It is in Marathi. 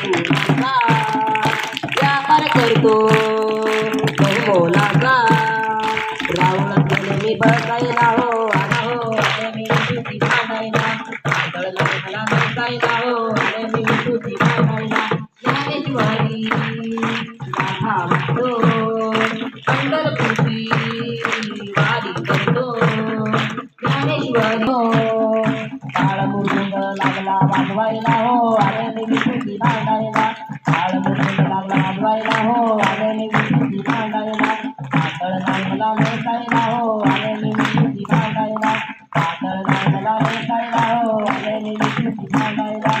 माझा व्यापार करतो बहुमोलाचा रावण केले मी बसायला हो आला हो अरे मी तुझी कळलं मला नसायला हो अरे मी तुझी मागायला ज्ञानेश्वरी गाथा म्हणतो पंढरपुरी वारी करतो ज्ञानेश्वरी हो लागला वाजवायला हो आल्याने विकृती तुझी भांडायला काळ मुरगुंड लागला वाजवायला हो आल्याने विकृती तुझी भांडायला पातळ नाही मला नेसायला हो आल्याने विकृती तुझी भांडायला पातळ नाही मला नेसायला हो आल्याने विकृती तुझी भांडायला